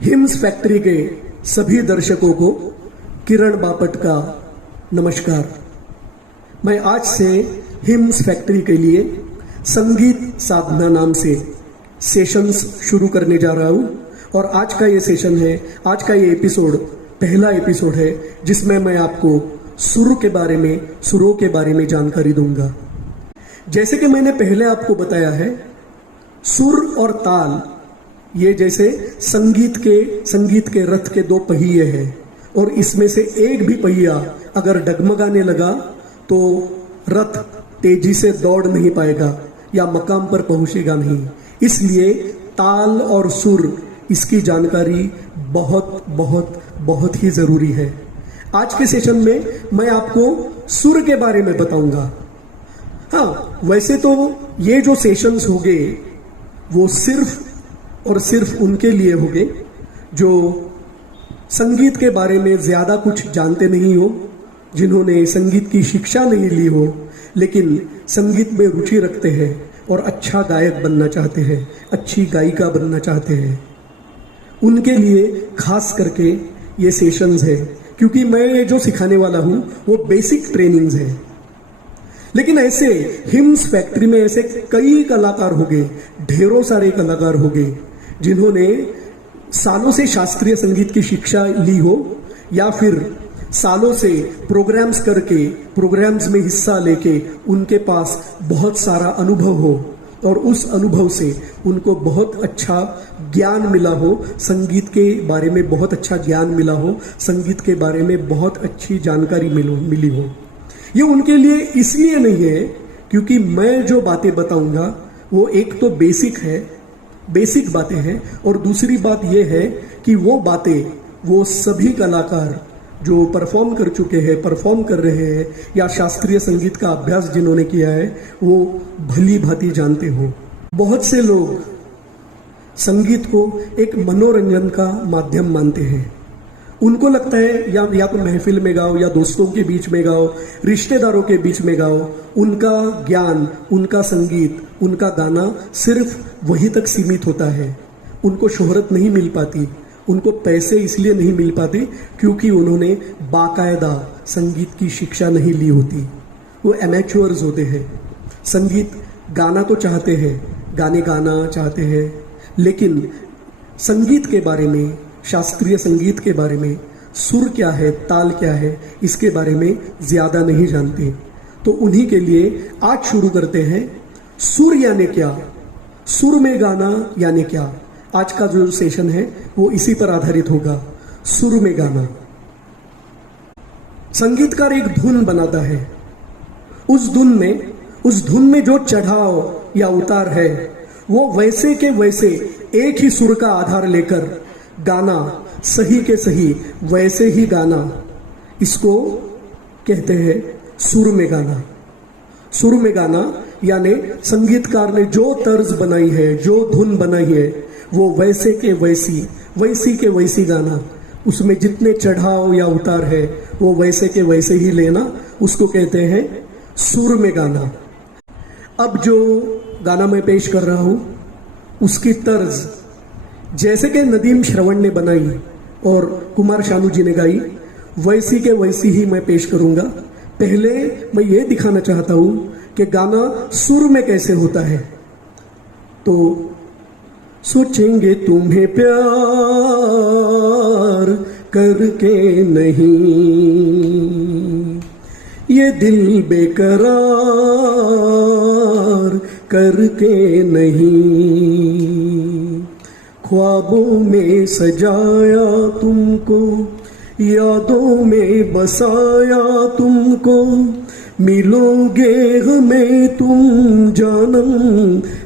Hymns factory के सभी दर्शकों को किरण बापट का नमस्कार। मैं आज से हिम्स फैक्ट्री के लिए संगीत साधना नाम से सेशंस शुरू करने जा रहा हूं और आज का ये सेशन है, आज का ये एपिसोड पहला एपिसोड है जिसमें मैं आपको सुर के बारे में, सुरों के बारे में जानकारी दूंगा। जैसे कि मैंने पहले आपको बताया है, सुर और ताल ये जैसे संगीत के रथ के दो पहिए हैं और इसमें से एक भी पहिया अगर डगमगाने लगा तो रथ तेजी से दौड़ नहीं पाएगा या मकाम पर पहुंचेगा नहीं। इसलिए ताल और सुर, इसकी जानकारी बहुत बहुत बहुत ही जरूरी है। आज के सेशन में मैं आपको सुर के बारे में बताऊंगा। हाँ, वैसे तो ये जो सेशंस होंगे वो सिर्फ और सिर्फ उनके लिए होंगे जो संगीत के बारे में ज्यादा कुछ जानते नहीं हो, जिन्होंने संगीत की शिक्षा नहीं ली हो, लेकिन संगीत में रुचि रखते हैं और अच्छा गायक बनना चाहते हैं, अच्छी गायिका बनना चाहते हैं। उनके लिए खास करके ये सेशंस है, क्योंकि मैं ये जो सिखाने वाला हूं वो बेसिक ट्रेनिंग्स है। लेकिन ऐसे हिम्स फैक्ट्री में ऐसे कई कलाकार हो गए, ढेरों सारे कलाकार हो गए जिन्होंने सालों से शास्त्रीय संगीत की शिक्षा ली हो या फिर सालों से प्रोग्राम्स करके, प्रोग्राम्स में हिस्सा लेके उनके पास बहुत सारा अनुभव हो और उस अनुभव से उनको बहुत अच्छा ज्ञान मिला हो, संगीत के बारे में बहुत अच्छा ज्ञान मिला हो, संगीत के बारे में बहुत अच्छी जानकारी मिली हो। ये उनके लिए इसलिए नहीं है क्योंकि मैं जो बातें बताऊंगा वो एक तो बेसिक बातें हैं और दूसरी बात यह है कि वो बातें वो सभी कलाकार जो परफॉर्म कर चुके हैं, परफॉर्म कर रहे हैं या शास्त्रीय संगीत का अभ्यास जिन्होंने किया है वो भली भांति जानते हो। बहुत से लोग संगीत को एक मनोरंजन का माध्यम मानते हैं। उनको लगता है या तो महफिल में गाओ या दोस्तों के बीच में गाओ, रिश्तेदारों के बीच में गाओ, उनका ज्ञान, उनका संगीत, उनका गाना सिर्फ वहीं तक सीमित होता है। उनको शोहरत नहीं मिल पाती, उनको पैसे इसलिए नहीं मिल पाते क्योंकि उन्होंने बाकायदा संगीत की शिक्षा नहीं ली होती। वो एमेच्योर्स होते हैं। संगीत गाना तो चाहते हैं, गाने गाना चाहते हैं, लेकिन संगीत के बारे में, शास्त्रीय संगीत के बारे में, सुर क्या है, ताल क्या है, इसके बारे में ज्यादा नहीं जानते। तो उन्हीं के लिए आज शुरू करते हैं सुर यानी क्या, सुर में गाना यानी क्या। आज का जो सेशन है वो इसी पर आधारित होगा, सुर में गाना। संगीतकार एक धुन बनाता है, उस धुन में जो चढ़ाव या उतार है वो वैसे के वैसे एक ही सुर का आधार लेकर गाना, सही के सही वैसे ही गाना, इसको कहते हैं सुर में गाना। सुर में गाना यानी संगीतकार ने जो तर्ज बनाई है, जो धुन बनाई है वो वैसे के वैसी गाना, उसमें जितने चढ़ाव या उतार है वो वैसे के वैसे ही लेना, उसको कहते हैं सुर में गाना। अब जो गाना मैं पेश कर रहा हूं उसकी तर्ज जैसे कि नदीम श्रवण ने बनाई और कुमार शानू जी ने गाई, वैसी के वैसी ही मैं पेश करूंगा। पहले मैं ये दिखाना चाहता हूं कि गाना सुर में कैसे होता है। तो सोचेंगे तुम्हें प्यार करके नहीं, ये दिल बेकरार करके नहीं, ख्वाबों में सजाया तुमको, यादों में बसाया तुमको, मिलोगे हमें तुम जानम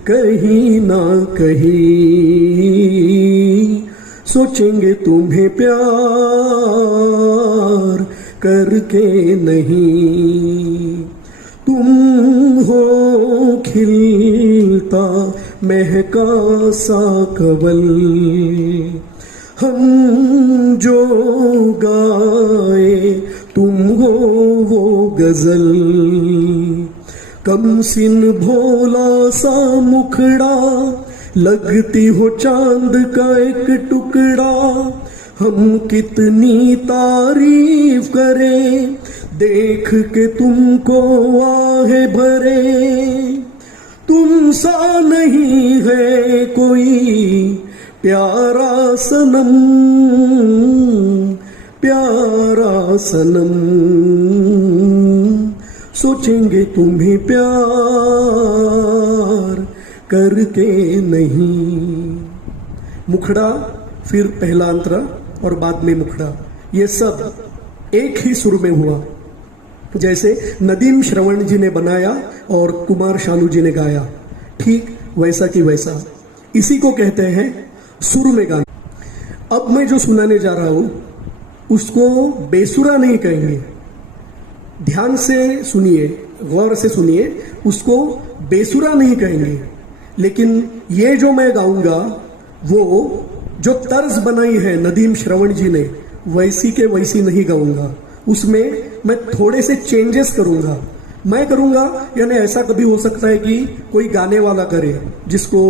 कहीं ना कहीं, सोचेंगे तुम्हें प्यार करके नहीं। तुम हो खिलता महका सा कवल, हम जो गाए तुम हो वो गजल, कम सिन भोला सा मुखड़ा, लगती हो चांद का एक टुकड़ा, हम कितनी तारीफ करें, देख के तुमको आहे भरे। तुम सा नहीं है कोई प्यारा सनम, प्यारा सनम, सोचेंगे तुम्हें प्यार करके नहीं। मुखड़ा, फिर पहला अंतरा और बाद में मुखड़ा, ये सब एक ही सुर में हुआ। जैसे नदीम श्रवण जी ने बनाया और कुमार शानू जी ने गाया, ठीक वैसा की वैसा। इसी को कहते हैं सुर में गाना। अब मैं जो सुनाने जा रहा हूं उसको बेसुरा नहीं कहेंगे, ध्यान से सुनिए, गौर से सुनिए, उसको बेसुरा नहीं कहेंगे। लेकिन ये जो मैं गाऊंगा वो जो तर्ज बनाई है नदीम श्रवण जी ने, वैसी के वैसी नहीं गाऊंगा। उसमें मैं थोड़े से चेंजेस करूंगा। मैं करूंगा यानी ऐसा कभी हो सकता है कि कोई गाने वाला करे जिसको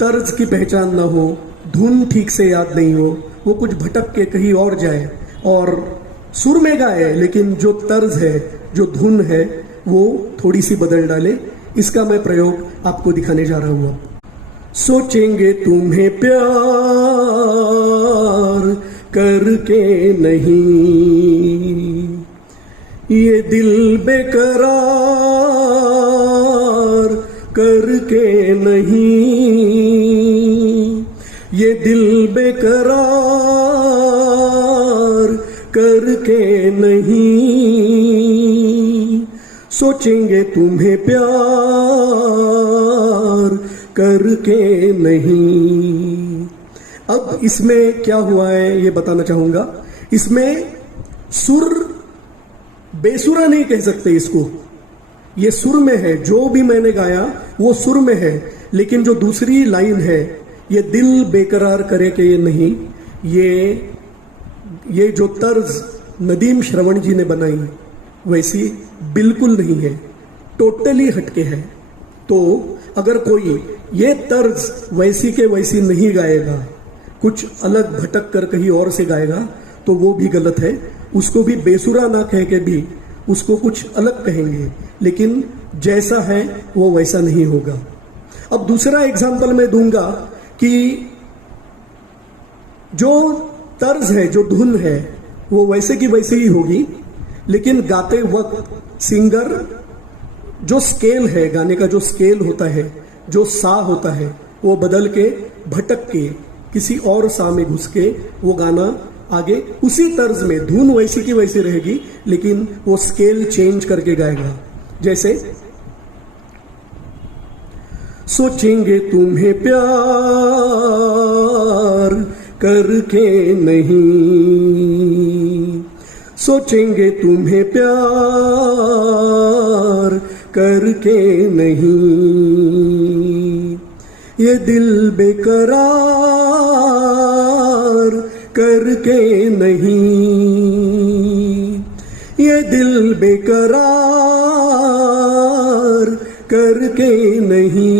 तर्ज की पहचान ना हो, धुन ठीक से याद नहीं हो, वो कुछ भटक के कहीं और जाए और सुर में गाए, लेकिन जो तर्ज है, जो धुन है, वो थोड़ी सी बदल डाले। इसका मैं प्रयोग आपको दिखाने जा रहा हूं। सोचेंगे तुम्हें प्यार करके नहीं, ये दिल बेकरार करके नहीं, ये दिल बेकरार करके नहीं। सोचेंगे तुम्हें प्यार करके नहीं। अब इसमें क्या हुआ है ये बताना चाहूंगा। इसमें सुर बेसुरा नहीं कह सकते इसको, ये सुर में है। जो भी मैंने गाया वो सुर में है, लेकिन जो दूसरी लाइन है, ये दिल बेकरार करे के ये नहीं, ये जो तर्ज नदीम श्रवण जी ने बनाई वैसी बिल्कुल नहीं है, टोटली हटके है। तो अगर कोई ये तर्ज वैसी के वैसी नहीं गाएगा, कुछ अलग भटक कर कहीं और से गाएगा, तो वो भी गलत है। उसको भी बेसुरा ना कह के भी उसको कुछ अलग कहेंगे, लेकिन जैसा है वो वैसा नहीं होगा। अब दूसरा एग्जाम्पल मैं दूंगा कि जो तर्ज है, जो धुन है, वो वैसे की वैसे ही होगी, लेकिन गाते वक्त सिंगर जो स्केल है, गाने का जो स्केल होता है, जो सा होता है, वो बदल के भटक के किसी और सा में घुस के वो गाना आगे उसी तर्ज में, धुन वैसी की वैसी रहेगी, लेकिन वो स्केल चेंज करके गाएगा। जैसे सोचेंगे तुम्हें प्यार करके नहीं, सोचेंगे तुम्हें प्यार करके नहीं, ये दिल बेकरार करके नहीं, ये दिल बेकरार करके नहीं।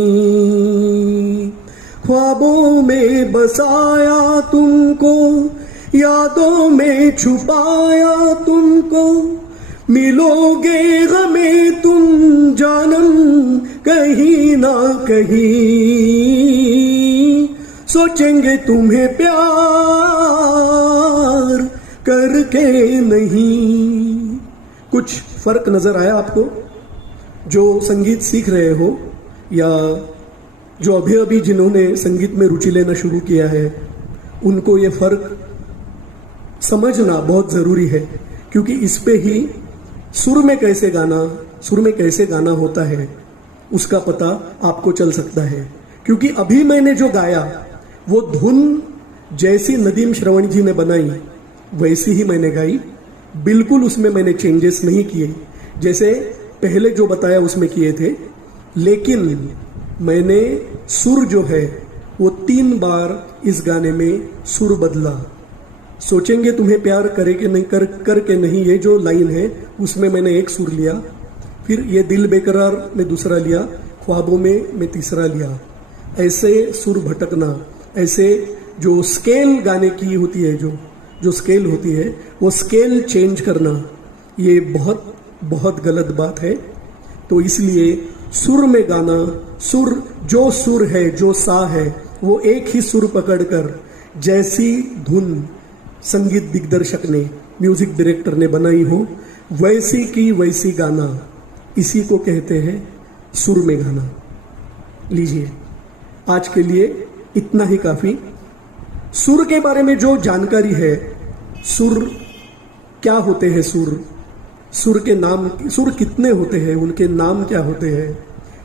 ख्वाबों में बसाया तुमको, यादों में छुपाया तुमको, मिलोगे हमें तुम जानम कहीं ना कहीं। सोचेंगे तुम्हें प्यार करके नहीं। कुछ फर्क नजर आया आपको? जो संगीत सीख रहे हो या जो अभी अभी जिन्होंने संगीत में रुचि लेना शुरू किया है, उनको ये फर्क समझना बहुत जरूरी है, क्योंकि इस पे ही सुर में कैसे गाना होता है उसका पता आपको चल सकता है। क्योंकि अभी मैंने जो गाया वो धुन जैसी नदीम श्रवण जी ने बनाई वैसी ही मैंने गाई, बिल्कुल उसमें मैंने चेंजेस नहीं किए, जैसे पहले जो बताया उसमें किए थे। लेकिन मैंने सुर जो है वो 3 बार इस गाने में सुर बदला। सोचेंगे तुम्हें प्यार करेंगे नहीं करके नहीं, ये जो लाइन है उसमें मैंने एक सुर लिया, फिर ये दिल बेकरार में दूसरा लिया, ख्वाबों में मैं तीसरा लिया। ऐसे सुर भटकना, ऐसे जो स्केल गाने की होती है, जो स्केल होती है, वो स्केल चेंज करना ये बहुत बहुत गलत बात है। तो इसलिए सुर में गाना, जो सुर है, जो सा है, वो एक ही सुर पकड़कर जैसी धुन संगीत दिग्दर्शक ने, म्यूजिक डायरेक्टर ने बनाई हो, वैसी की वैसी गाना, इसी को कहते हैं सुर में गाना। लीजिए, आज के लिए इतना ही काफी। सुर के बारे में जो जानकारी है, सुर क्या होते हैं, सुर के नाम, सुर कितने होते हैं, उनके नाम क्या होते हैं,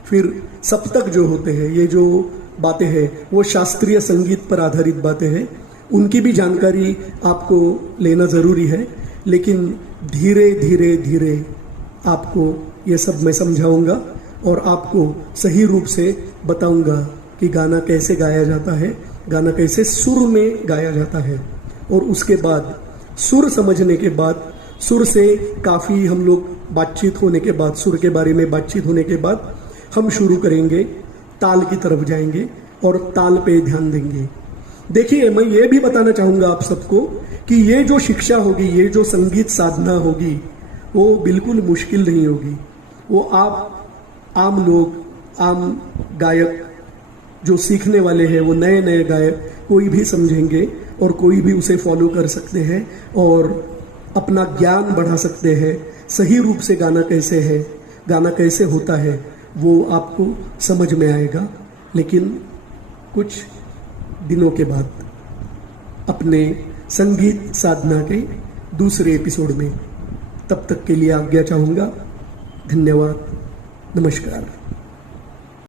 फिर सप्तक जो होते हैं, ये जो बातें हैं वो शास्त्रीय संगीत पर आधारित बातें हैं, उनकी भी जानकारी आपको लेना जरूरी है। लेकिन धीरे धीरे धीरे आपको ये सब मैं समझाऊंगा और आपको सही रूप से बताऊंगा कि गाना कैसे गाया जाता है, गाना कैसे सुर में गाया जाता है। और उसके बाद सुर समझने के बाद, सुर से काफ़ी हम लोग बातचीत होने के बाद, सुर के बारे में बातचीत होने के बाद हम शुरू करेंगे, ताल की तरफ जाएंगे और ताल पे ध्यान देंगे। देखिए, मैं ये भी बताना चाहूँगा आप सबको कि ये जो शिक्षा होगी, ये जो संगीत साधना होगी, वो बिल्कुल मुश्किल नहीं होगी। वो आप आम लोग, आम गायक जो सीखने वाले हैं, वो नए नए गायक कोई भी समझेंगे और कोई भी उसे फॉलो कर सकते हैं और अपना ज्ञान बढ़ा सकते हैं। सही रूप से गाना कैसे है, गाना कैसे होता है, वो आपको समझ में आएगा। लेकिन कुछ दिनों के बाद अपने संगीत साधना के दूसरे एपिसोड में। तब तक के लिए आज्ञा चाहूँगा। धन्यवाद, नमस्कार।